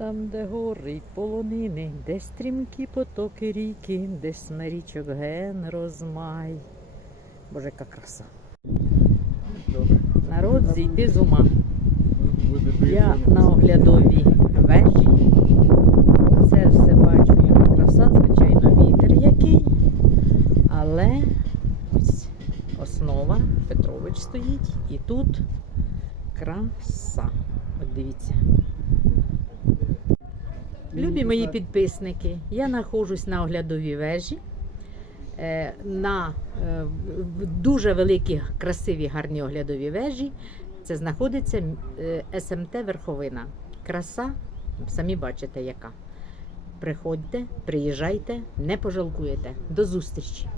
де гори й полонини, де стрімкі потоки ріки, де смерічок ген розмай. Боже, яка краса. Добре. Народ зійти з ума. Я на оглядовій вежі. Це все бачу, яка краса, звичайно, вітер який. Але ось основа Петрович стоїть і тут краса. От дивіться. Любі мої підписники, я знаходжусь на оглядовій вежі. е, На е, дуже великі, красиві, гарні оглядові вежі. Це знаходиться е, СМТ Верховина. Краса, самі бачите, яка. Приходьте, приїжджайте, не пожалкуєте. До зустрічі!